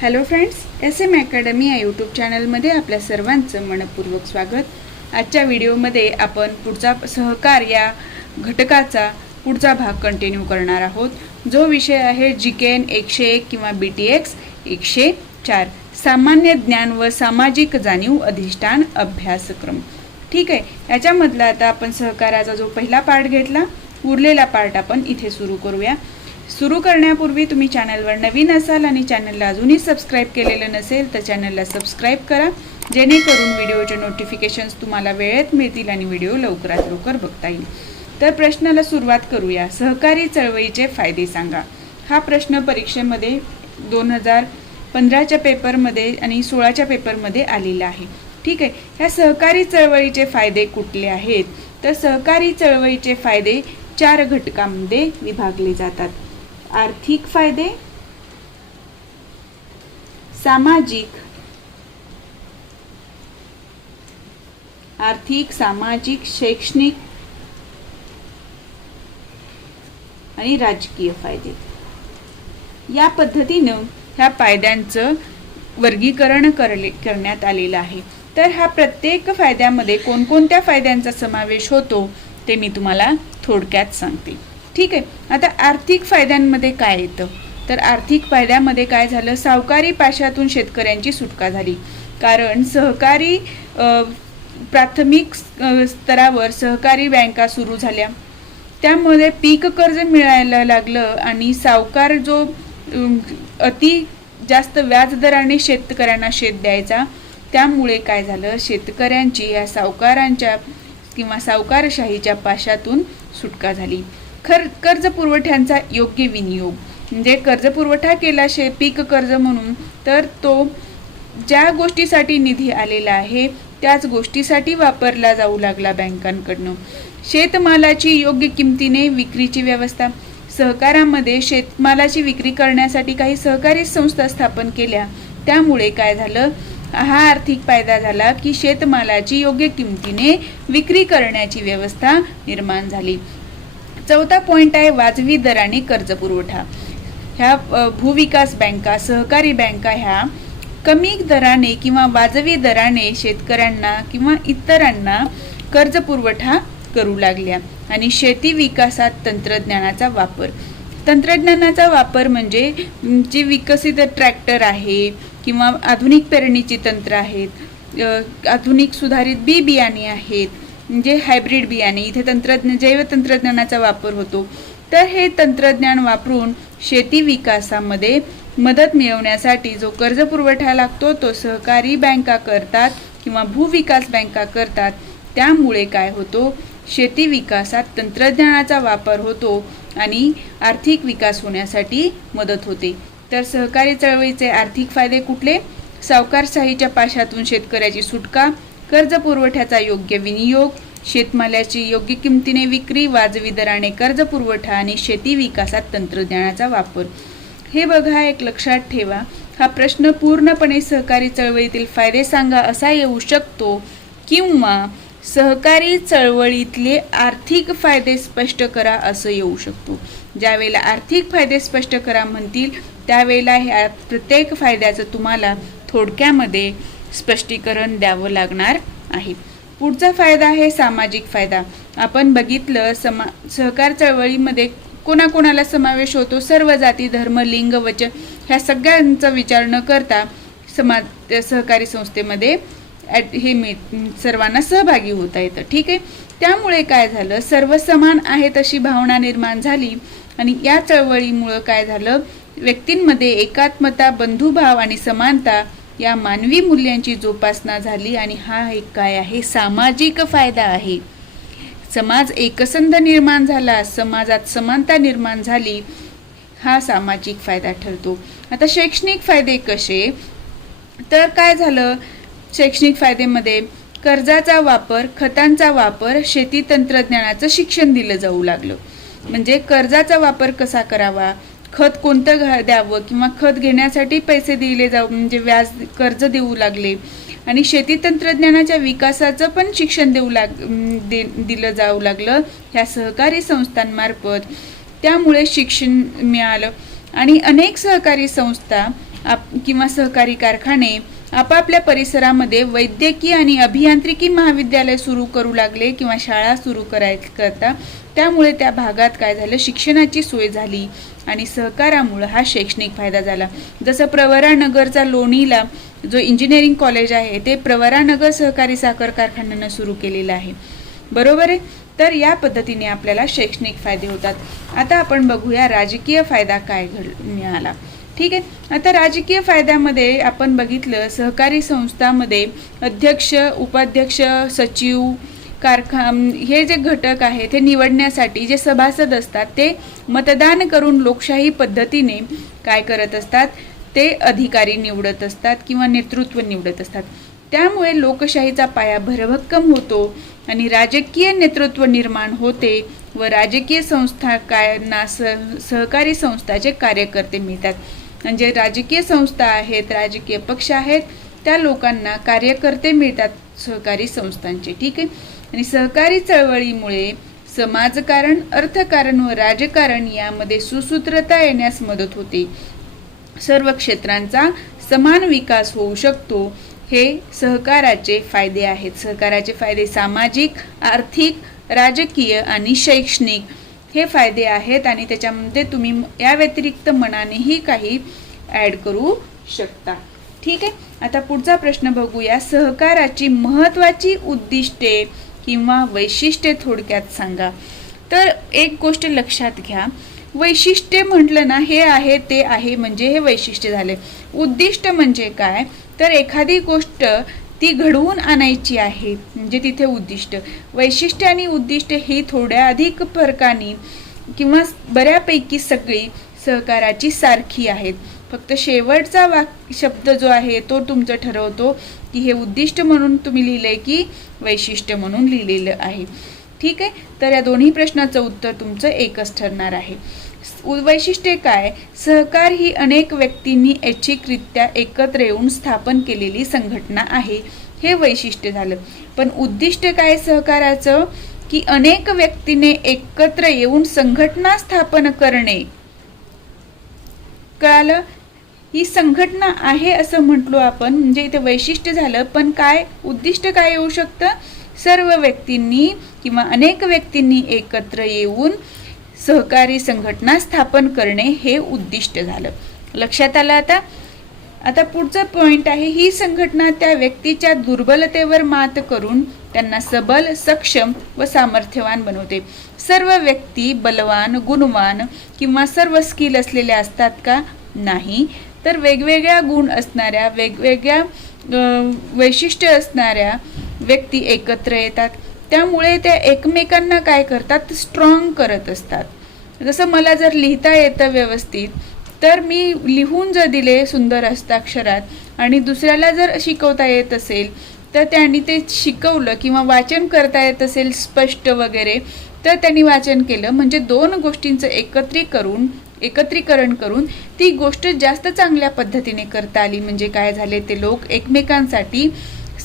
Hello friends, SM academy या YouTube चॅनलमध्ये आपल्या सर्वांचं मनपूर्वक स्वागत। आजच्या व्हिडिओमध्ये आपण पुढचा सहकार या घटकाचा पुढचा भाग कंटिन्यू करणार आहोत, जो विषय आहे GKN 101 किंवा BTX 104 सामान्य ज्ञान व सामाजिक जाणीव अधिष्ठान अभ्यासक्रम। ठीक आहे, याच्यामधला आता आपण सहकाराचा जो पहिला पार्ट घेतला, उरलेला पार्ट आपण इथे सुरू करूया। सुरू करण्यापूर्वी तुम्ही चॅनलवर नवीन असाल आणि चॅनलला अजूनही सबस्क्राइब केलेलं नसेल तर चॅनलला सबस्क्राइब करा, जेणेकरून व्हिडिओचे नोटिफिकेशन्स तुम्हाला वेळेत मिळतील आणि व्हिडिओ लवकरात लवकर बघता येईल। तर प्रश्नाला सुरुवात करूया। सहकारी चळवळीचे फायदे सांगा। हा प्रश्न परीक्षेमध्ये 2015च्या पेपरमध्ये आणि 16च्या पेपरमध्ये आलेला आहे। ठीक आहे, ह्या सहकारी चळवळीचे फायदे कुठले आहेत? तर सहकारी चळवळीचे फायदे 4 घटकांमध्ये विभागले जातात। आर्थिक फायदे, सामाजिक, शैक्षणिक आणि राजकीय फायदे। या पद्धतीने ह्या फायद्यांचं वर्गीकरण करण्यात आलेलं आहे। तर हा प्रत्येक फायद्यामध्ये कोणकोणत्या फायद्यांचा समावेश होतो ते मी तुम्हाला थोडक्यात सांगते। ठीक आहे, आता आर्थिक फायद्यांमध्ये काय येतं? तर आर्थिक फायद्यामध्ये काय झालं? सावकारी पाशातून शेतकऱ्यांची सुटका झाली, कारण सहकारी प्राथमिक स्तरावर सहकारी बँका सुरू झाल्या, त्यामुळे पीक कर्ज मिळायला लागलं आणि सावकार जो अति जास्त व्याजदराने शेतकऱ्यांना शेत द्यायचा, त्यामुळे काय झालं? शेतकऱ्यांची या सावकारांच्या किंवा सावकारशाहीच्या पाशातून सुटका झाली। कर्ज पुरवठ्यांचा योग्य विनियोग, म्हणजे कर्ज पुरवठा केला पीक कर्ज म्हणून, तर तो ज्या गोष्टीसाठी निधी आलेला आहे त्याच गोष्टीसाठी वापरला जाऊ लागला बँकांकडून। शेतमालाची योग्य किमतीने विक्रीची व्यवस्था, सहकारामध्ये शेतमालाची विक्री करण्यासाठी काही सहकारी संस्था स्थापन केल्या, त्यामुळे काय झालं? हा आर्थिक फायदा झाला की शेतमालाची योग्य किमतीने विक्री करण्याची व्यवस्था निर्माण झाली। चौथा पॉइंट आहे वाजवी दराने कर्ज पुरवठा। ह्या भूविकास बँका, सहकारी बँका ह्या कमी दराने किंवा वाजवी दराने शेतकऱ्यांना किंवा इतरांना कर्ज पुरवठा करू लागल्या। आणि शेती विकासात तंत्रज्ञानाचा वापर म्हणजे जे विकसित ट्रॅक्टर आहे किंवा आधुनिक पेरणीची तंत्र आहेत, आधुनिक सुधारित बियाणे आहेत, म्हणजे हायब्रिड बियाणे, इथे जैव तंत्रज्ञानाचा वापर होतो। तर हे तंत्रज्ञान वापरून शेती विकासामध्ये मदत मिळवण्यासाठी जो कर्ज पुरवठा लागतो तो सहकारी बँका करतात किंवा भूविकास बँका करतात, त्यामुळे काय होतो? शेती विकासात तंत्रज्ञानाचा वापर होतो आणि आर्थिक विकास होण्यासाठी मदत होते। तर सहकारी चळवळीचे आर्थिक फायदे कुठले? सावकारशाहीच्या पाशातून शेतकऱ्याची सुटका, कर्ज पुरवठ्याचा योग्य विनियोग, शेतमालाची योग्य किमतीने विक्री, वाजवी दराने कर्ज पुरवठा आणि शेती विकासात तंत्रज्ञानाचा वापर। हे बघा, एक लक्षात ठेवा, हा प्रश्न पूर्णपणे सहकारी चळवळीतील फायदे सांगा असा येऊ शकतो किंवा सहकारी चळवळीतले आर्थिक फायदे स्पष्ट करा असं येऊ शकतो। ज्यावेळेला आर्थिक फायदे स्पष्ट करा म्हणतील त्यावेळेला ह्या प्रत्येक फायद्याचं तुम्हाला थोडक्यामध्ये स्पष्टीकरण द्यावं लागणार आहे। पुढचा फायदा आहे सामाजिक फायदा। आपण बघितलं सहकार चळवळीमध्ये कोणाकोणाला समावेश होतो? सर्व जाती, धर्म, लिंग, वचन ह्या सगळ्यांचा विचार न करता सहकारी संस्थेमध्ये सर्वांना सहभागी होता येतं। ठीक आहे, त्यामुळे काय झालं? सर्व समान आहेत अशी भावना निर्माण झाली आणि या चळवळीमुळे काय झालं? व्यक्तींमध्ये एकात्मता, बंधुभाव आणि समानता या मानवी मूल्यांची जोपासना झाली आणि हा एक काय आहे? सामाजिक फायदा आहे। समाज एकसंध निर्माण झाला, समाजात समानता निर्माण झाली, हा सामाजिक फायदा ठरतो। आता शैक्षणिक फायदे कसे? तर काय झालं? शैक्षणिक फायदेमध्ये कर्जाचा वापर, खतांचा वापर, शेती तंत्रज्ञानाचं शिक्षण दिलं जाऊ लागलं। म्हणजे कर्जाचा वापर कसा करावा, खत कोणतं द्यावं किंवा खत घेण्यासाठी पैसे दिले जाऊ, म्हणजे व्याज कर्ज देऊ लागले आणि शेती तंत्रज्ञानाच्या विकासाचं पण शिक्षण दिलं जाऊ लागलं ह्या सहकारी संस्थांमार्फत। त्यामुळे शिक्षण मिळालं आणि अनेक सहकारी संस्था किंवा सहकारी कारखाने आपापल्या परिसरामध्ये वैद्यकीय आणि अभियांत्रिकी महाविद्यालय सुरू करू लागले किंवा शाळा सुरू करता, त्यामुळे त्या भागात काय झालं, शिक्षणाची सोय झाली आणि सहकारामुळे हा शैक्षणिक फायदा झाला. जसं प्रवरानगरचा लोणीला जो इंजिनिअरिंग कॉलेज आहे ते प्रवरानगर सहकारी साखर कारखान्यानं सुरू केलेलं आहे. बरोबर आहे. तर या पद्धतीने आपल्याला शैक्षणिक फायदे होतात. आता आपण बघूया राजकीय फायदा काय मिळाला. ठीक आहे. आता राजकीय फायद्यामध्ये आपण बघितलं, सहकारी संस्थांमध्ये अध्यक्ष, उपाध्यक्ष, सचिव, हे जे घटक आहेत ते निवडण्यासाठी जे सभासद असतात ते मतदान करून लोकशाही पद्धतीने काय करत असतात, ते अधिकारी निवडत असतात किंवा नेतृत्व निवडत असतात. त्यामुळे लोकशाहीचा पाया भरभक्कम होतो आणि राजकीय नेतृत्व निर्माण होते व राजकीय संस्थांना सहकारी संस्थाचे कार्यकर्ते मिळतात. म्हणजे राजकीय संस्था आहेत, राजकीय पक्ष आहेत, त्या लोकांना कार्यकर्ते मिळतात सहकारी संस्थांचे. ठीक आहे. आणि सहकारी चळवळीमुळे समाजकारण, अर्थकारण व राजकारण यामध्ये सुसूत्रता येण्यास मदत होते. सर्व क्षेत्रांचा समान विकास होऊ शकतो. हे सहकाराचे फायदे आहेत. सहकाराचे फायदे सामाजिक, आर्थिक, राजकीय आणि शैक्षणिक हे फायदे आहेत आणि त्याच्यामध्ये तुम्ही या व्यतिरिक्त मनानेही काही ॲड करू शकता. ठीक आहे. आता पुढचा प्रश्न बघूया. सहकाराची महत्त्वाची उद्दिष्टे किंवा वैशिष्ट्ये थोडक्यात सांगा. तर एक गोष्ट लक्षात घ्या, वैशिष्ट्य म्हटलं ना, हे आहे ते आहे म्हणजे हे वैशिष्ट्य झाले. उद्दिष्ट म्हणजे काय, तर एखादी गोष्ट ती घडवून आणायची आहे म्हणजे तिथे उद्दिष्ट. वैशिष्ट्य आणि उद्दिष्ट ही थोड्या अधिक फरकाने किंवा बऱ्यापैकी सगळी सहकाराची सारखी आहेत. फक्त शेवटचा शब्द जो आहे तो तुमचं ठरवतो की हे उद्दिष्ट म्हणून तुम्ही लिहिलंय की वैशिष्ट्य म्हणून लिहिलेलं आहे. ठीक आहे. तर या दोन्ही प्रश्नाचं उत्तर तुमचं एकच ठरणार आहे. वैशिष्ट्ये काय, सहकार ही अनेक व्यक्तींनी ऐच्छिकरित्या एकत्र येऊन स्थापन केलेली संघटना आहे, हे वैशिष्ट्य झालं. पण उद्दिष्ट काय सहकाराचं, की अनेक व्यक्तीने एकत्र येऊन संघटना स्थापन करणे. कळालं. ही संघटना आहे असं म्हटलो आपण म्हणजे इथे वैशिष्ट्य झालं. पण काय उद्दिष्ट काय येऊ शकतं, सर्व व्यक्तींनी किंवा अनेक व्यक्तींनी एकत्र येऊन सहकारी संघटना स्थापन करणे हे उद्दिष्ट झालं. लक्षात आलं. आता पुढचा पॉइंट आहे, ही संघटना त्या व्यक्तीच्या दुर्बलतेवर मात करून त्यांना सबल, सक्षम व सामर्थ्यवान बनवते. सर्व व्यक्ती बलवान, गुणवान किंवा सर्व स्किल असलेल्या असतात का, नाही. तर वेगवेगळ्या गुण असणाऱ्या, वेगवेगळ्या वैशिष्ट्य असणाऱ्या व्यक्ती एकत्र येतात. त्यामुळे त्या एकमेकांना काय करतात, स्ट्रॉंग करत असतात. जसं मला जर लिहिता येतं व्यवस्थित तर मी लिहून जर दिले सुंदर हस्ताक्षरात आणि दुसऱ्याला जर शिकवता येत असेल तर त्यांनी ते शिकवलं किंवा वाचन करता येत असेल स्पष्ट वगैरे तर त्यांनी वाचन केलं म्हणजे दोन गोष्टींचं एकत्रीकरण करून ती गोष्ट जास्त चांगल्या पद्धतीने करता आली. म्हणजे काय झाले, ते लोक एकमेकांसाठी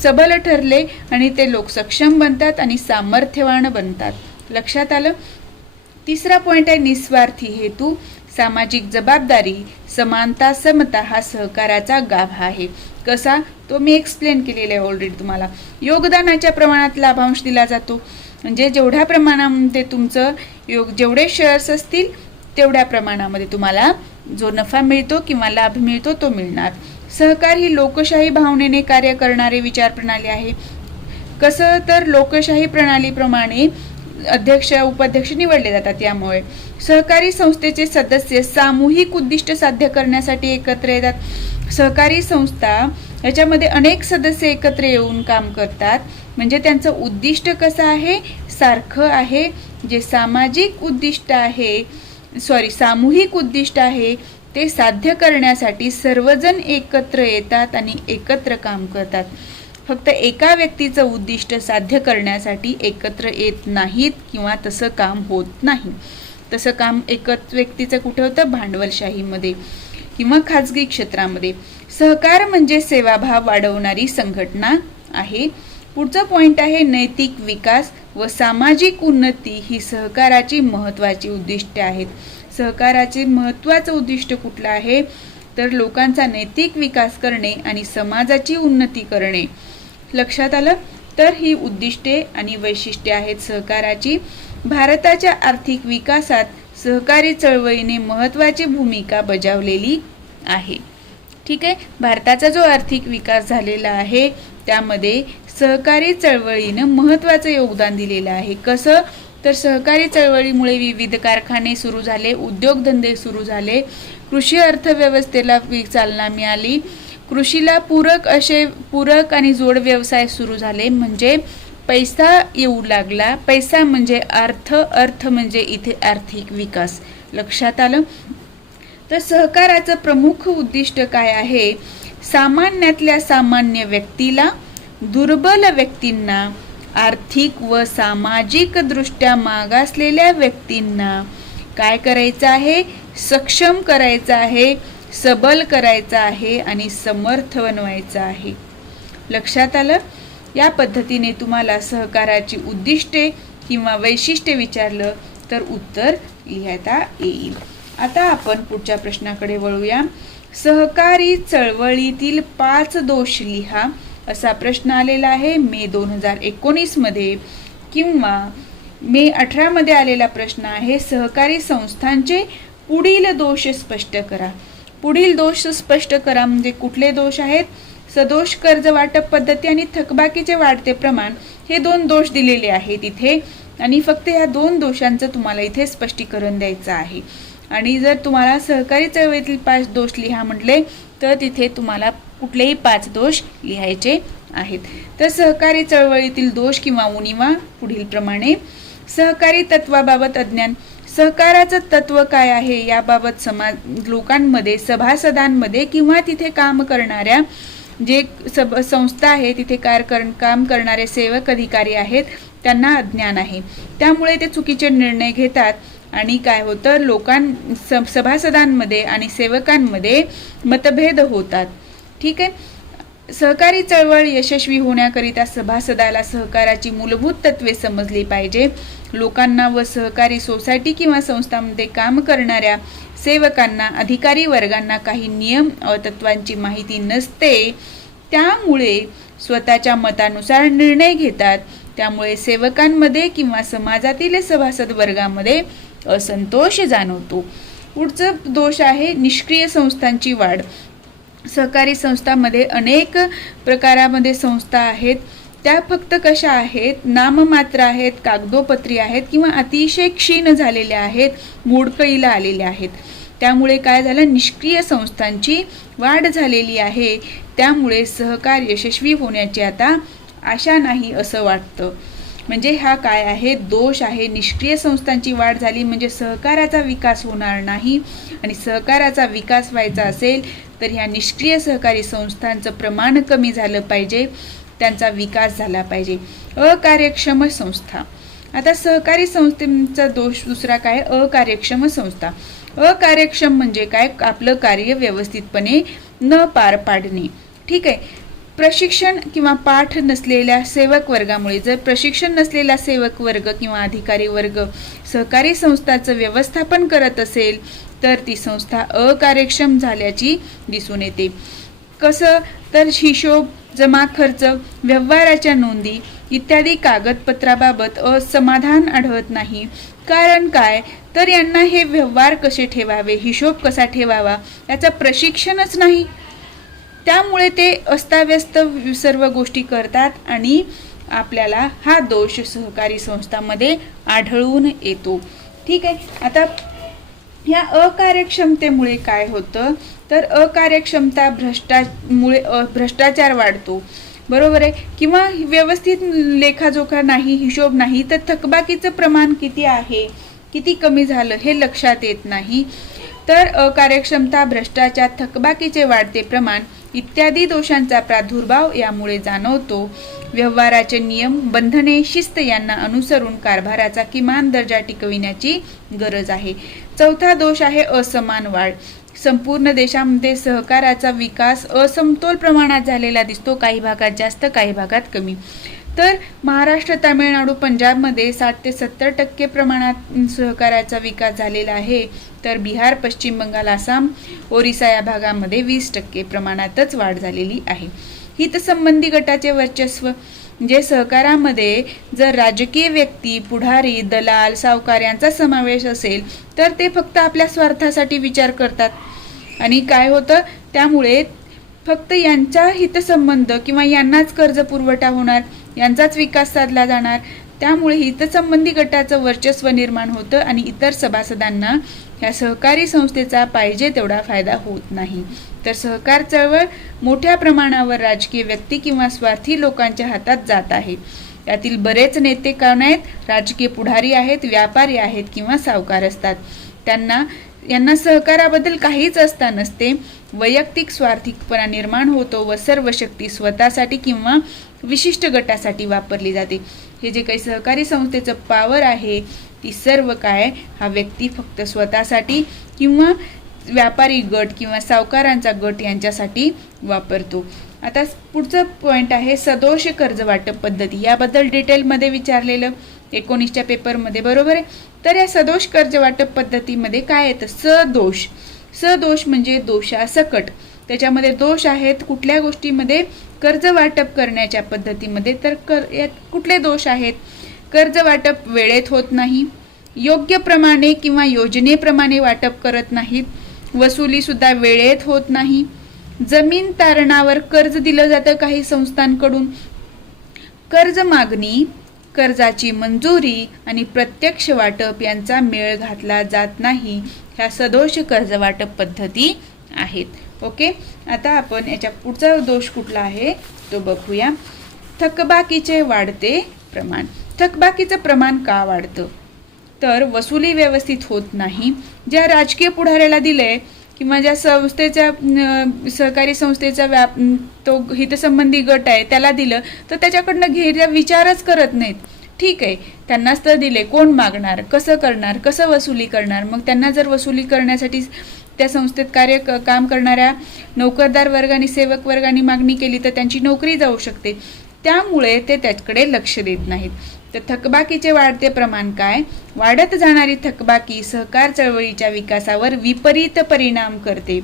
सबल ठरले आणि ते लोक सक्षम बनतात आणि सामर्थ्यवान बनतात. लक्षात आलं. तिसरा पॉइंट आहे निस्वार्थी हेतू, सामाजिक जबाबदारी, समानता, समता हा सहकाराचा गाभा आहे. कसा, तो मी एक्सप्लेन केलेला आहे ऑलरेडी तुम्हाला. योगदानाच्या प्रमाणात लाभांश दिला जातो म्हणजे जेवढ्या प्रमाणामध्ये तुमचं जेवढे शेअर्स असतील तेवढ्या प्रमाणामध्ये तुम्हाला जो नफा मिळतो किंवा लाभ मिळतो तो मिळणार. सहकार ही लोकशाही भावनेने कार्य करणारे विचार प्रणाली आहे. कसं, तर लोकशाही प्रणालीप्रमाणे अध्यक्ष, उपाध्यक्ष निवडले जातात. यामुळे सहकारी संस्थेचे सदस्य सामूहिक उद्दिष्ट साध्य करण्यासाठी एकत्र येतात. सहकारी संस्था याच्यामध्ये अनेक सदस्य एकत्र येऊन काम करतात म्हणजे त्यांचं उद्दिष्ट कसं आहे, सारखं आहे. जे सामाजिक उद्दिष्ट आहे, सामूहिक उद्दिष्ट आहे ते साध्य करण्यासाठी सर्वजण एकत्र येतात आणि एकत्र काम करतात. फक्त एका व्यक्तीचं उद्दिष्ट साध्य करण्यासाठी एकत्र येत नाहीत किंवा तसं काम होत नाही. तसं काम एकच व्यक्तीचं कुठे होतं, भांडवलशाहीमध्ये किंवा खाजगी क्षेत्रामध्ये. सहकार म्हणजे सेवाभाव वाढवणारी संघटना आहे. पुढचा पॉइंट आहे नैतिक विकास व सामाजिक उन्नती ही सहकाराची महत्त्वाची उद्दिष्टे आहेत. सहकाराचे महत्त्वाचं उद्दिष्ट कुठलं आहे, तर लोकांचा नैतिक विकास करणे आणि समाजाची उन्नती करणे. लक्षात आलं? तर ही उद्दिष्टे आणि वैशिष्ट्ये आहेत सहकाराची. भारताच्या आर्थिक विकासात सहकारी चळवळीने महत्त्वाची भूमिका बजावलेली आहे. ठीक आहे, भारताचा जो आर्थिक विकास झालेला आहे त्यामध्ये सहकारी चळवळीनं महत्त्वाचं योगदान दिलेलं आहे. कसं? तर सहकारी चळवळीमुळे विविध कारखाने सुरू झाले, उद्योगधंदे सुरू झाले, कृषी अर्थव्यवस्थेला चालना मिळाली, कृषीला पूरक आणि जोड व्यवसाय सुरू झाले, म्हणजे पैसा येऊ लागला. पैसा म्हणजे अर्थ म्हणजे इथे आर्थिक विकास. लक्षात आलं? तर सहकाराचं प्रमुख उद्दिष्ट काय आहे? सामान्यातल्या सामान्य व्यक्तीला, दुर्बल व्यक्तींना, आर्थिक व सामाजिक दृष्ट्या मागासलेल्या व्यक्तींना काय करायचं आहे? सक्षम करायचं आहे, सबल करायचं आहे आणि समर्थ बनवायचं आहे. लक्षात आलं? या पद्धतीने तुम्हाला सहकाराची उद्दिष्टे किंवा वैशिष्ट्ये विचारलं तर उत्तर लिहिता येईल. आता आपण पुढच्या प्रश्नाकडे वळूया. सहकारी चळवळीतील 5 दोष लिहा असा प्रश्न आलेला आहे मे 2019 मध्ये, किंवा मे 18 मध्ये आलेला प्रश्न आहे सहकारी संस्थांचे पुढील दोष स्पष्ट करा. पुढील दोष स्पष्ट करा म्हणजे कुठले दोष आहेत? सदोष कर्ज वाटप पद्धती आणि थकबाकीचे वाढते प्रमाण, हे 2 दोष दिलेले आहेत इथे आणि फक्त या 2 दोषांचं तुम्हाला इथे स्पष्टीकरण द्यायचं आहे. आणि जर तुम्हाला सहकारी चळवळीतील 5 दोष लिहा म्हटले तर तिथे तुम्हाला कुठलेही 5 दोष लिहायचे आहेत. तर सहकारी चळवळीतील दोष किंवा उणिवा पुढील प्रमाणे. सहकारी तत्वाबाबत अज्ञान. सहकाराचं तत्व काय आहे याबाबत लोकांमध्ये, सभासदांमध्ये किंवा तिथे काम करणाऱ्या जे संस्था आहे, तिथे काम करणारे सेवक अधिकारी आहेत त्यांना अज्ञान आहे. त्यामुळे ते चुकीचे निर्णय घेतात आणि काय होतं, सभासदांमध्ये आणि सेवकांमध्ये मतभेद होतात. ठीक आहे. सहकारी चळवळ यशस्वी होण्याकरिता सभासदाला सहकाराची मूलभूत तत्वे समजली पाहिजे. लोकांना व सहकारी सोसायटी किंवा संस्थांमध्ये काम करणाऱ्या सेवकांना, अधिकारी वर्गांना काही नियम व तत्वांची माहिती नसते, त्यामुळे स्वतःच्या मतानुसार निर्णय घेतात. त्यामुळे सेवकांमध्ये किंवा समाजातील सभासद वर्गामध्ये असंतोष जाणवतो. पुढचा दोष आहे निष्क्रिय संस्थांची वाढ. सहकारी संस्थांमध्ये अनेक प्रकारामध्ये संस्था आहेत, त्या फक्त कशा आहेत? नाममात्र आहेत, कागदोपत्री आहेत किंवा अतिशय क्षीण झालेल्या आहेत, मोडकळीला आलेल्या आहेत. त्यामुळे काय झालं? निष्क्रिय संस्थांची वाढ झालेली आहे. त्यामुळे सहकार यशस्वी होण्याची आता आशा नाही असं वाटतं. म्हणजे हा काय आहे? दोष आहे. निष्क्रिय संस्थांची वाढ झाली म्हणजे सहकाराचा विकास होणार नाही, आणि सहकाराचा विकास व्हायचा असेल तर ह्या निष्क्रिय सहकारी संस्थांचं प्रमाण कमी झालं पाहिजे, त्यांचा विकास झाला पाहिजे. अकार्यक्षम संस्था. आता सहकारी संस्थेचा दोष दुसरा काय? अकार्यक्षम संस्था. अकार्यक्षम म्हणजे काय? आपलं कार्य व्यवस्थितपणे न पार पाडणे. ठीक आहे. प्रशिक्षण किंवा पाठ नसलेल्या सेवक वर्गामुळे, जर प्रशिक्षण नसलेला सेवक वर्ग किंवा अधिकारी वर्ग सहकारी संस्थांचं व्यवस्थापन करत असेल तर ती संस्था अकार्यक्षम झाल्याची दिसून येते. कसं? तर हिशोब, जमा खर्च, व्यवहाराच्या नोंदी इत्यादी कागदपत्राबाबत असमाधान आढळत नाही. कारण काय? तर यांना हे व्यवहार कसे ठेवावे, हिशोब कसा ठेवावा याचं प्रशिक्षणच नाही. त्यामुळे ते अस्ताव्यस्त सर्व गोष्टी करतात आणि आपल्याला हा दोष सहकारी संस्थांमध्ये आढळून येतो. ठीक आहे. आता ह्या अकार्यक्षमतेमुळे काय होतं? तर अकार्यक्षमता भ्रष्टाचार वाढतो. बरोबर आहे. किंवा व्यवस्थित लेखाजोखा नाही, हिशोब नाही, तर थकबाकीचं प्रमाण किती आहे, किती कमी झालं हे लक्षात येत नाही. तर अकार्यक्षमता, भ्रष्टाचार, थकबाकीचे वाढते प्रमाण इत्यादी दोषांचा प्रादुर्भाव यामुळे जाणवतो. व्यवहाराचे नियम, बंधने, शिस्त यांना अनुसरून कारभाराचा किमान दर्जा टिकविण्याची गरज आहे. चौथा दोष आहे असमान वाढ. संपूर्ण देशामध्ये सहकाराचा विकास असमतोल प्रमाणात झालेला दिसतो. काही भागात जास्त, काही भागात कमी. तर महाराष्ट्र, तामिळनाडू, पंजाबमध्ये 60 ते 70% प्रमाणात सहकार्याचा विकास झालेला आहे. तर बिहार, पश्चिम बंगाल, आसाम, ओरिसा या भागामध्ये 20% प्रमाणातच वाढ झालेली आहे. हितसंबंधी गटाचे वर्चस्व म्हणजे सहकारामध्ये जर राजकीय व्यक्ती, पुढारी, दलाल, सावकार यांचा समावेश असेल तर ते फक्त आपल्या स्वार्थासाठी विचार करतात आणि काय होतं, त्यामुळे फक्त यांचा हितसंबंध किंवा यांनाच कर्ज पुरवठा होणार, यांचाच विकास साधला जाणार. त्यामुळे हितसंबंधी गटाचं वर्चस्व निर्माण होतं आणि इतर सभासदांना ह्या सहकारी संस्थेचा पाहिजे तेवढा फायदा होत नाही. तर सहकार चळवळ मोठ्या प्रमाणावर राजकीय व्यक्ती किंवा स्वार्थी लोकांच्या हातात जात आहे. यातील बरेच नेते कोण आहेत, राजकीय पुढारी आहेत, व्यापारी आहेत किंवा सावकार असतात. यांना सहकाराबद्दल काहीच असता नसते. वैयक्तिक स्वार्थिकपणा निर्माण होतो व सर्व शक्ती स्वतःसाठी किंवा विशिष्ट गटासाठी वापरली जाते. हे जे काही सहकारी संस्थेचं पॉवर आहे ती सर्व काय, हा व्यक्ती फक्त स्वतःसाठी किंवा व्यापारी गट किंवा सावकारांचा गट यांच्यासाठी वापरतो. आता पुढचं पॉइंट आहे सदोष कर्ज वाटप पद्धती. याबद्दल डिटेलमध्ये विचारलेलं 19च्या पेपरमध्ये, बरोबर आहे. तर या सदोष कर्ज वाटप पद्धतीमध्ये काय येतं, सदोष. सदोष म्हणजे दोषासकट. त्याच्यामध्ये दोष आहेत कुठल्या गोष्टीमध्ये, कर्ज वाटप करण्याच्या पद्धतीमध्ये. तर कुठले दोष आहेत, कर्ज वाटप वेळेत होत नाही, योग्य प्रमाणे किंवा योजनेप्रमाणे वाटप करत नाहीत, वसुली सुद्धा वेळेत होत नाही, जमीन तारणावर कर्ज दिलं जातं काही संस्थांकडून, कर्ज मागणी, कर्जाची मंजुरी आणि प्रत्यक्ष वाटप यांचा मेळ घातला जात नाही. ह्या सदोष कर्ज वाटप पद्धती आहेत. ओके, आता आपण याच्या पुढचा दोष कुठला आहे तो बघूया. थकबाकीचे वाढते प्रमाण. थकबाकीचं प्रमाण का वाढतं, तर वसुली व्यवस्थित होत नाही. ज्या राजकीय पुढाऱ्याला दिले किंवा ज्या संस्थेच्या सहकारी संस्थेचा तो हितसंबंधी गट आहे त्याला दिलं तर त्याच्याकडनं घ्यायचा विचारच करत नाहीत. ठीक आहे, त्यांनाच तर दिले, कोण मागणार, कसं करणार, कसं वसुली करणार. मग त्यांना जर वसुली करण्यासाठी त्या संस्थेत काम करणाऱ्या नोकरदार वर्गाने, सेवक वर्गाने मागणी केली तर त्यांची नोकरी जाऊ शकते. त्यामुळे ते त्याकडे लक्ष देत नाहीत. तर थकबाकीचे वाढते प्रमाण काय, वाढत जाणारी थकबाकी सहकार चळवळीच्या विकासावर विपरीत परिणाम करते.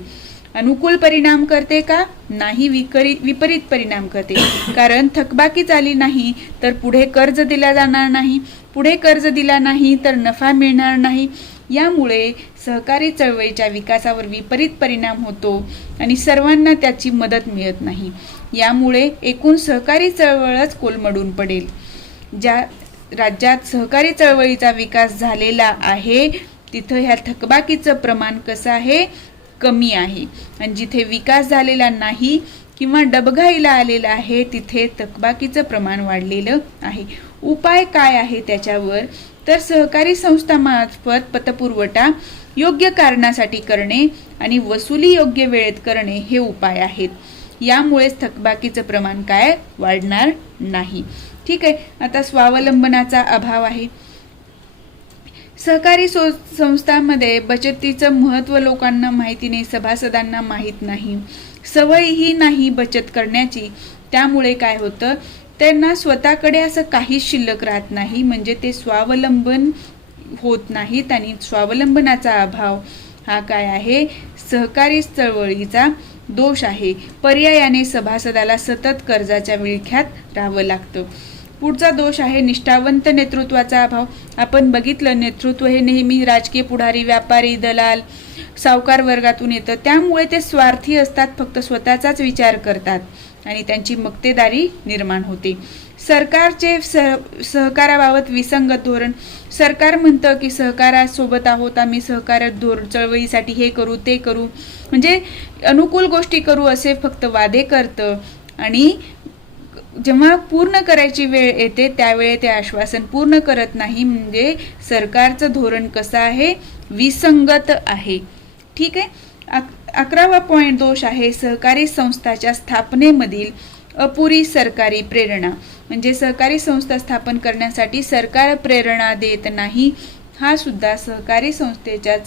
अनुकूल परिणाम करते का, नाही, विपरीत परिणाम करते. कारण थकबाकी झाली नाही तर पुढे कर्ज दिला जाणार नाही, पुढे कर्ज दिला नाही तर नफा मिळणार नाही. यामुळे सहकारी चळवळीच्या विकासावर विपरीत परिणाम होतो आणि सर्वांना त्याची मदत मिळत नाही. यामुळे एकूण सहकारी चळवळच कोलमडून पडेल. ज्या राज्यात सहकारी चळवळीचा विकास झालेला आहे तिथं ह्या थकबाकीचं प्रमाण कसं आहे, कमी आहे. आणि जिथे विकास झालेला नाही किंवा डबघाईला आलेला आहे तिथे थकबाकीचं प्रमाण वाढलेलं आहे. उपाय काय आहे त्याच्यावर, तर सहकारी संस्थांमार्फत पतपुरवठा योग्य कारणासाठी करणे आणि वसुली योग्य वेळेत करणे हे उपाय आहेत. यामुळेच थकबाकीचं प्रमाण काय, वाढणार नाही. ठीक आहे. आता स्वावलंबनाचा अभाव आहे. सहकारी संस्थांमध्ये बचतीचं महत्त्व लोकांना माहिती नाही, सभासदांना माहीत नाही, सवयही नाही बचत करण्याची. त्यामुळे काय होतं, त्यांना स्वतःकडे असं काहीच शिल्लक राहत नाही, म्हणजे ते स्वावलंबन होत नाहीत. आणि स्वावलंबनाचा अभाव हा काय आहे, सहकारी चळवळीचा दोष आहे. पर्यायाने सभासदाला सतत कर्जाच्या विळख्यात राहावं लागतं. पुढचा दोष आहे निष्ठावंत नेतृत्वाचा अभाव. आपण बघितलं, नेतृत्व हे नेहमी राजकीय पुढारी, व्यापारी, दलाल, सावकार वर्गातून येतं. त्यामुळे ते स्वार्थी असतात, फक्त स्वतःचाच विचार करतात आणि त्यांची मक्तेदारी निर्माण होते. सरकारचे सहकाराबाबत विसंगत धोरण. सरकार म्हणतं की सहकारासोबत आहोत आम्ही, सहकार चळवळीसाठी हे करू ते करू, म्हणजे अनुकूल गोष्टी करू असे फक्त वादे करतं. आणि जेव्हा पूर्ण करायची वेळ येते त्यावेळी ते आश्वासन पूर्ण करत नाही. म्हणजे सरकारचं धोरण कसं आहे, विसंगत आहे. ठीक आहे. 11वा पॉइंट दोष आहे सहकारी संस्थाच्या स्थापनेमधील अपुरी सरकारी प्रेरणा. म्हणजे सहकारी संस्था स्थापन करण्यासाठी सरकार प्रेरणा देत नाही. हा सुद्धा सहकारी संस्थेच्या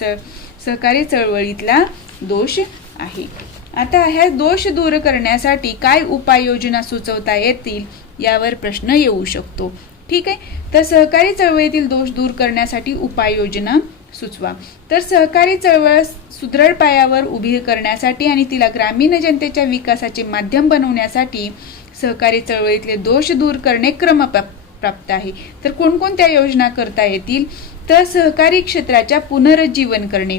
सहकारी चळवळीतला दोष आहे. आता ह्या दोष दूर करण्यासाठी काय उपाययोजना सुचवता येतील यावर प्रश्न येऊ शकतो. ठीक आहे. तर सहकारी चळवळीतील दोष दूर करण्यासाठी उपाययोजना सुचवा. तर सहकारी चळवळ सुदृढ पायावर उभी करण्यासाठी आणि तिला ग्रामीण जनतेच्या विकासाचे माध्यम बनवण्यासाठी सहकारी चळवळीतले दोष दूर करणे क्रमप्राप्त आहे. तर कोणकोणत्या योजना करता येतील? तर सहकारी क्षेत्राच्या पुनरुज्जीवन करणे.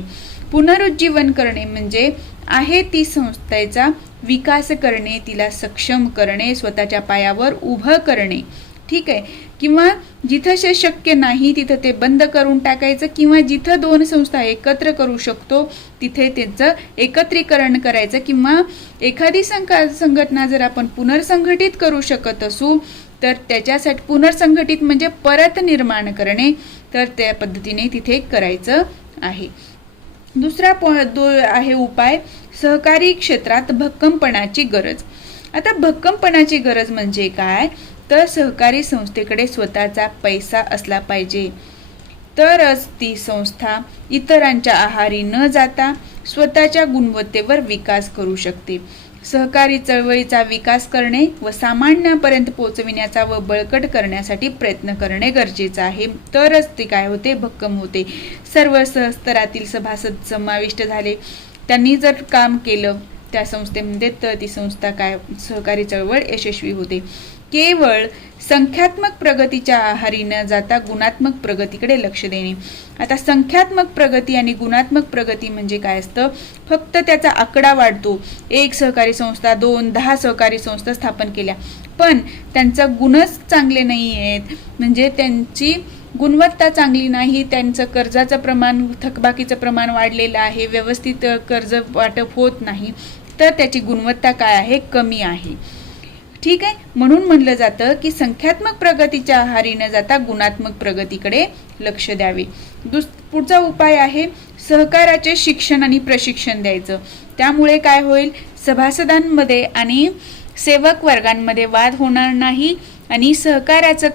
पुनरुज्जीवन करणे म्हणजे आहे ती संस्थेचा विकास करणे, तिला सक्षम करणे, स्वतःच्या पायावर उभं करणे. ठीक आहे. किंवा जिथं शक्य नाही तिथं ते बंद करून टाकायचं, किंवा जिथं दोन संस्था एकत्र करू शकतो तिथे त्यांचं एकत्रीकरण करायचं, किंवा एखादी संघटना जर आपण पुनर्संघटित करू शकत असू तर त्याच्यासाठी पुनर्संघटित म्हणजे परत निर्माण करणे, तर त्या पद्धतीने तिथे करायचं आहे. दुसरा आहे उपाय सहकारी क्षेत्रात भक्कमपणाची गरज. आता भक्कमपणाची गरज म्हणजे काय? तर सहकारी संस्थेकडे स्वतःचा पैसा असला पाहिजे, तरच ती संस्था इतरांच्या आहारी न जाता स्वतःच्या गुणवत्तेवर विकास करू शकते. सहकारी चळवळीचा विकास करणे व सामान्यापर्यंत पोहोचविण्याचा व बळकट करण्यासाठी प्रयत्न करणे गरजेचं आहे, तरच ते काय होते? भक्कम होते. सर्व स्तरातील सभासद समाविष्ट झाले, त्यांनी जर काम केलं त्या संस्थेमध्ये, तर ती संस्था काय सहकारी चळवळ यशस्वी होते. केवळ संख्यात्मक प्रगतीच्या आहारी न जाता गुणात्मक प्रगतीकडे लक्ष देणे. आता संख्यात्मक प्रगती आणि गुणात्मक प्रगती म्हणजे काय असतं? फक्त त्याचा आकडा वाढतो. 1 सहकारी संस्था, 2, 10 सहकारी संस्था स्थापन केल्या, पण त्यांचा गुणच चांगले नाही आहेत, म्हणजे त्यांची गुणवत्ता चांगली नाही, त्यांचं कर्जाचं प्रमाण, थकबाकीचं प्रमाण वाढलेलं आहे, व्यवस्थित कर्ज वाटप होत नाही, तर त्याची गुणवत्ता काय आहे? कमी आहे. ठीक आहे. म्हणून म्हणलं जातं की संख्यात्मक प्रगतीच्या आहारी न जाता गुणात्मक प्रगतीकडे लक्ष द्यावे. पुढचा उपाय आहे सहकाराचे शिक्षण आणि प्रशिक्षण द्यायचं. त्यामुळे काय होईल? सभासदांमध्ये आणि सेवक वर्गांमध्ये वाद होणार नाही आणि सहकाराचं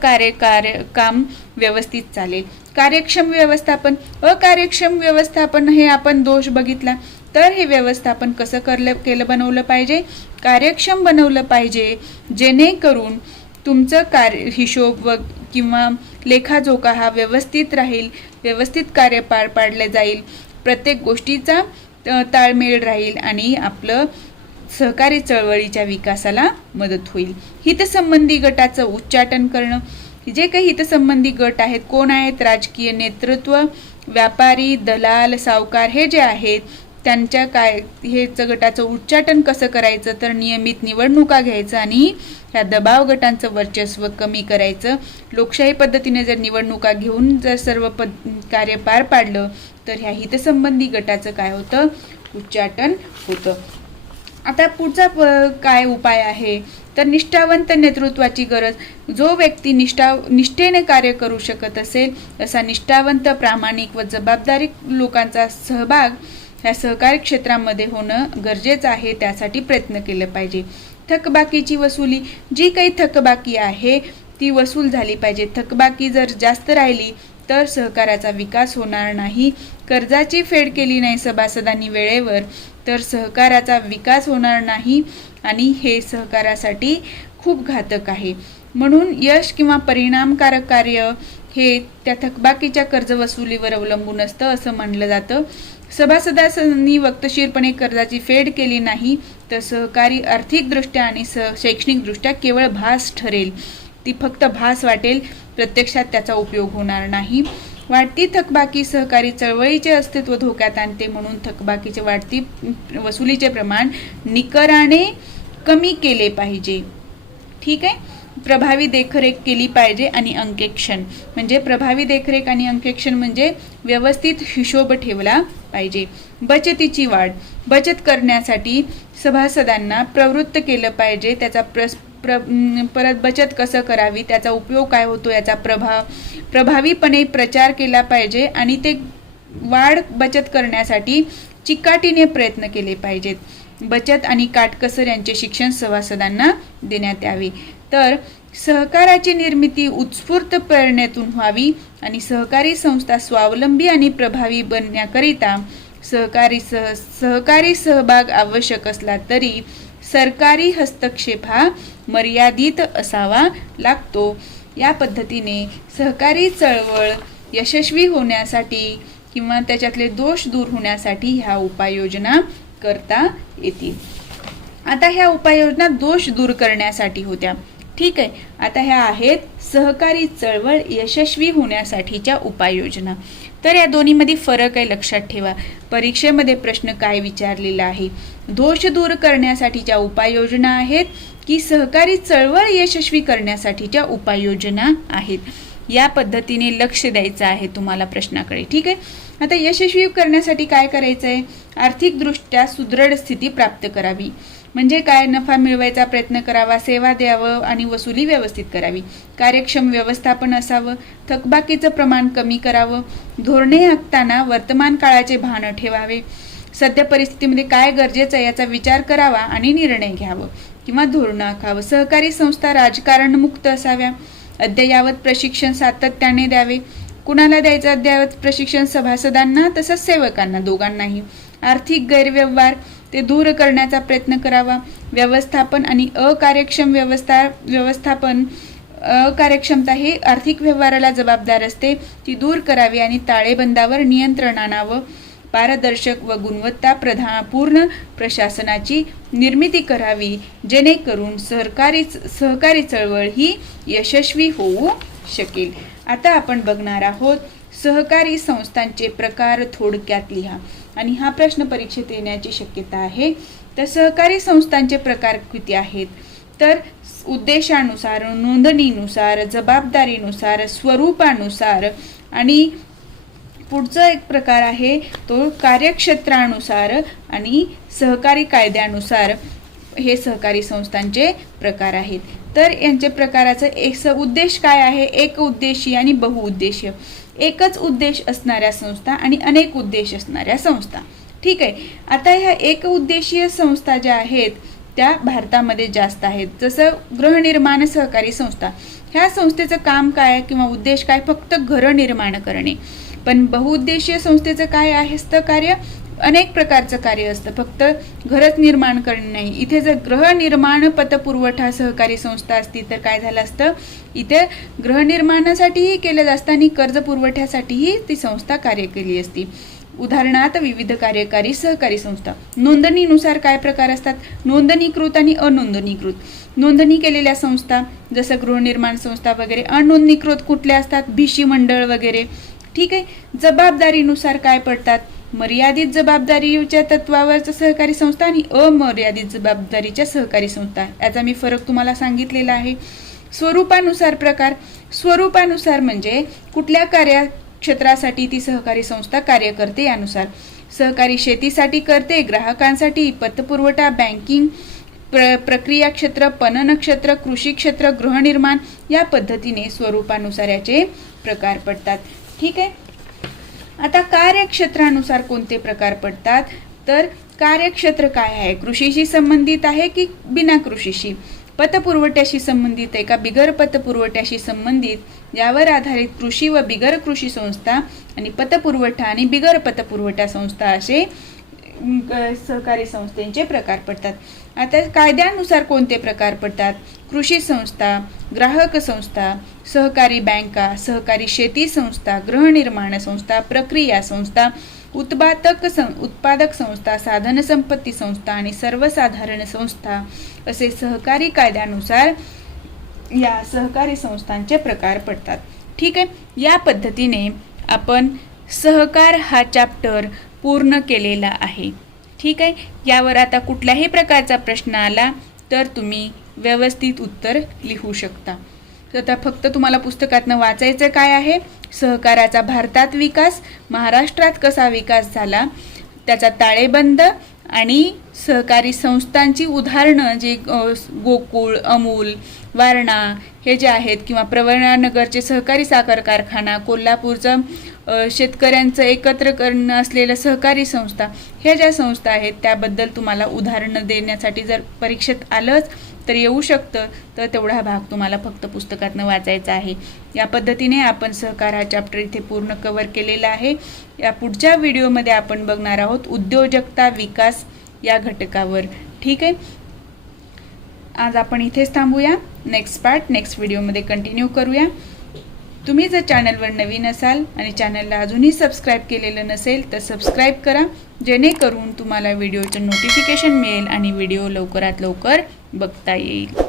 काम व्यवस्थित चालेल. कार्यक्षम व्यवस्थापन, अकार्यक्षम व्यवस्थापन हे आपण दोष बघितला, तर हे व्यवस्थापन कसं केलं बनवलं पाहिजे? कार्यक्षम बनवलं पाहिजे, जेणेकरून तुमचं हिशोब व किंवा लेखाजोखा हा व्यवस्थित राहील, व्यवस्थित कार्य पार पाडले जाईल, प्रत्येक गोष्टीचा ताळमेळ राहील आणि आपलं सहकारी चळवळीच्या विकासाला मदत होईल. हितसंबंधी गटाचं उच्चाटन करणं. जे काही हितसंबंधी गट आहेत, कोण आहेत? राजकीय नेतृत्व, व्यापारी, दलाल, सावकार हे जे आहेत त्यांच्या हे गटाचं उच्चाटन कसं करायचं? तर नियमित निवडणुका घ्यायचं आणि ह्या दबाव गटांचं वर्चस्व कमी करायचं. लोकशाही पद्धतीने जर निवडणुका घेऊन जर सर्व कार्य पार पाडलं तर ह्या हितसंबंधी गटाचं काय होतं? उच्चाटन होतं. आता पुढचा काय उपाय आहे? तर निष्ठावंत नेतृत्वाची गरज. जो व्यक्ती निष्ठेने कार्य करू शकत असेल असा निष्ठावंत, प्रामाणिक व जबाबदारी लोकांचा सहभाग ह्या सहकारी क्षेत्रामध्ये होणं गरजेचं आहे, त्यासाठी प्रयत्न केले पाहिजे. थकबाकीची वसुली. जी काही थकबाकी आहे ती वसूल झाली पाहिजे. थकबाकी जर जास्त राहिली तर सहकाराचा विकास होणार नाही. कर्जाची फेड केली नाही सभासदांनी वेळेवर तर सहकाराचा विकास होणार नाही आणि हे सहकारासाठी खूप घातक आहे. म्हणून यश किंवा परिणामकारक कार्य हे त्या थकबाकीच्या कर्ज वसुलीवर अवलंबून असतं असं म्हणलं जातं. सभासदांनी वक्तशीरपणे कर्जाची फेड केली नाही तर सहकारी आर्थिकदृष्ट्या आणि शैक्षणिकदृष्ट्या केवळ भास ठरेल. ती फक्त भास वाटेल, प्रत्यक्षात त्याचा उपयोग होणार नाही. वाढती थकबाकी सहकारी चळवळीचे अस्तित्व धोक्यात आणते, म्हणून थकबाकीचे वाढती वसुलीचे प्रमाण निकराने कमी केले पाहिजे. ठीक आहे. प्रभावी देखरेख केली पाहिजे आणि अंकेक्षण म्हणजे प्रभावी देखरेख आणि अंकेक्षण म्हणजे व्यवस्थित हिशोब ठेवला पाहिजे. बचतीची वाढ. बचत करण्यासाठी सभासदांना प्रवृत्त केलं पाहिजे. त्याचा परत बचत कसं करावी, त्याचा उपयोग काय होतो याचा प्रभावीपणे प्रचार केला पाहिजे आणि ते बचत करण्यासाठी चिकाटीने प्रयत्न केले पाहिजेत. बचत आणि काटकसर यांचे शिक्षण सभासदांना देण्यात यावे. तर सहकाराची निर्मिती उत्स्फूर्त प्रेरणेतून व्हावी आणि सहकारी संस्था स्वावलंबी आणि प्रभावी बनण्याकरिता सहकारी सहभाग आवश्यक असला तरी सरकारी हस्तक्षेप हा मर्यादित असावा लागतो. या पद्धतीने सहकारी चळवळ यशस्वी होण्यासाठी किंवा त्याच्यातले दोष दूर होण्यासाठी ह्या उपाययोजना करता येतील. आता ह्या उपाययोजना दोष दूर करण्यासाठी होत्या. ठीक आहे, आता ह्या आहेत सहकारी चळवळ यशस्वी होण्यासाठीच्या उपाययोजना. तर या दोन्हीमध्ये फरक आहे, लक्षात ठेवा. परीक्षेमध्ये प्रश्न काय विचारलेला आहे, दोष दूर करण्यासाठीच्या उपाययोजना आहेत की सहकारी चळवळ यशस्वी करण्यासाठीच्या उपाययोजना आहेत. या पद्धतीने लक्ष द्यायचं आहे तुम्हाला प्रश्नाकडे. ठीक आहे, आता यशस्वी करण्यासाठी काय करायचं आहे, आर्थिकदृष्ट्या सुदृढ स्थिती प्राप्त करावी. म्हणजे काय, नफा मिळवायचा प्रयत्न करावा, सेवा द्यावं आणि वसुली व्यवस्थित करावी, कार्यक्षम व्यवस्थापन असावं, थकबाकीचं प्रमाण कमी करावं, धोरणे आखताना वर्तमान काळाचे भान ठेवावे, सध्या परिस्थितीमध्ये काय गरजेचं आहे याचा विचार करावा आणि निर्णय घ्यावं किंवा धोरण आखावं. सहकारी संस्था राजकारण मुक्त असाव्या, अद्ययावत प्रशिक्षण सातत्याने द्यावे. कुणाला द्यायचं अद्ययावत प्रशिक्षण, सभासदांना तसंच सेवकांना, दोघांनाही. आर्थिक गैरव्यवहार ते दूर करण्याचा प्रयत्न करावा. व्यवस्थापन आणि अकार्यक्षमता हे आर्थिक व्यवहाराला जबाबदार असते, ती दूर करावी आणि ताळेबंदावर नियंत्रण आणावं. पारदर्शक व गुणवत्तापूर्ण प्रशासनाची निर्मिती करावी, जेणेकरून सहकारी चळवळ ही यशस्वी होऊ शकेल. आता आपण बघणार आहोत सहकारी संस्थांचे प्रकार, थोडक्यात लिहा. आणि हा प्रश्न परीक्षेत येण्याची शक्यता आहे. तर सहकारी संस्थांचे प्रकार किती आहेत, तर उद्देशानुसार, नोंदणीनुसार, जबाबदारीनुसार, स्वरूपानुसार आणि पुढचा एक प्रकार आहे तो कार्यक्षेत्रानुसार आणि सहकारी कायद्यानुसार. हे सहकारी संस्थांचे प्रकार आहेत. तर यांचे प्रकाराचं एक उद्देश काय आहे, एक उद्देशीय आणि बहुउद्देशीय. एकच उद्देश असणाऱ्या संस्था आणि अनेक उद्देश असणाऱ्या संस्था. ठीक आहे, आता ह्या एक उद्देशीय संस्था ज्या आहेत त्या भारतामध्ये जास्त आहेत. जसं गृहनिर्माण सहकारी संस्था, ह्या संस्थेचं काम काय किंवा उद्देश काय, फक्त घरं निर्माण करणे. पण बहुउद्देशीय संस्थेचं काय असतं कार्य, अनेक प्रकारचं कार्य असतं, फक्त घरच निर्माण करणे नाही. इथे जर गृहनिर्माण पतपुरवठा सहकारी संस्था असती तर काय झालं असतं, इथे गृहनिर्माणासाठीही केलं असतं आणि कर्ज पुरवठ्यासाठीही ती संस्था कार्य केली असती. उदाहरणार्थ विविध कार्यकारी सहकारी संस्था. नोंदणीनुसार काय प्रकार असतात, नोंदणीकृत आणि अनोंदणीकृत. नोंदणी केलेल्या संस्था जसं गृहनिर्माण संस्था वगैरे. अनोंदणीकृत कुठल्या असतात, भिशी मंडळ वगैरे. ठीक आहे, जबाबदारीनुसार काय पडतात, मर्यादित जबाबदारीच्या तत्वावरच्या सहकारी संस्था आणि अमर्यादित जबाबदारीच्या सहकारी संस्था. याचा मी फरक तुम्हाला सांगितलेला आहे. स्वरूपानुसार प्रकार, स्वरूपानुसार म्हणजे कुठल्या कार्यक्षेत्रासाठी ती सहकारी संस्था कार्य करते यानुसार. सहकारी शेतीसाठी करते, ग्राहकांसाठी, पतपुरवठा, बँकिंग, प्रक्रिया क्षेत्र, पणन क्षेत्र, कृषी क्षेत्र, गृहनिर्माण. या पद्धतीने स्वरूपानुसार याचे प्रकार पडतात. ठीक आहे, आता कार्यक्षेत्रानुसार कोणते प्रकार पडतात, तर कार्यक्षेत्र काय आहे, कृषीशी संबंधित आहे की बिना कृषीशी, पतपुरवठ्याशी संबंधित आहे का बिगर पतपुरवठ्याशी संबंधित, यावर आधारित कृषी व बिगर कृषी संस्था आणि पतपुरवठा आणि बिगर पतपुरवठा संस्था असे सहकारी संस्थेचे प्रकार पडतात. आता कायद्यानुसार कोणते प्रकार पडतात, कृषी संस्था, ग्राहक संस्था, सहकारी बँका, सहकारी शेती संस्था, गृहनिर्माण संस्था, प्रक्रिया संस्था, उत्पादक संस्था, साधन संपत्ती संस्था आणि सर्वसाधारण संस्था असे सहकारी कायद्यानुसार या सहकारी संस्थांचे प्रकार पडतात. ठीक आहे, या पद्धतीने आपण सहकार हा चॅप्टर पूर्ण केलेला आहे. ठीक आहे, यावर आता कुठल्याही प्रकारचा प्रश्न आला तर तुम्ही व्यवस्थित उत्तर लिहू शकता. आता फक्त तुम्हाला पुस्तकातनं वाचायचं काय आहे, सहकाराचा भारतात विकास, महाराष्ट्रात कसा विकास झाला, त्याचा ताळेबंद आणि सहकारी संस्थांची उदाहरणं जे गोकुळ, अमूल, वारणा हे जे आहेत किंवा प्रवरानगरचे सहकारी साखर कारखाना, कोल्हापूरचं शेतकऱ्यांचं एकत्र करणं असलेलं सहकारी संस्था, ह्या ज्या संस्था आहेत त्याबद्दल तुम्हाला उदाहरणं देण्यासाठी जर परीक्षेत आलंच तर येऊ शकतं, तर तेवढा भाग तुम्हाला फक्त पुस्तकातनं वाचायचा आहे. या पद्धतीने आपण सहकार हा चॅप्टर इथे पूर्ण कव्हर केलेला आहे. या पुढच्या व्हिडिओमध्ये आपण बघणार आहोत उद्योजकता विकास या घटकावर. ठीक आहे, आज आपण इथेच थांबूया. नेक्स्ट पार्ट नेक्स्ट व्हिडिओमध्ये कंटिन्यू करूया. तुम्ही जर चॅनलवर नवीन असाल आणि चॅनलला अजूनही सबस्क्राईब केलेलं नसेल तर सबस्क्राईब करा, जेणेकरून तुम्हाला व्हिडिओचं नोटिफिकेशन मिळेल आणि व्हिडिओ लवकरात लवकर बघता येईल.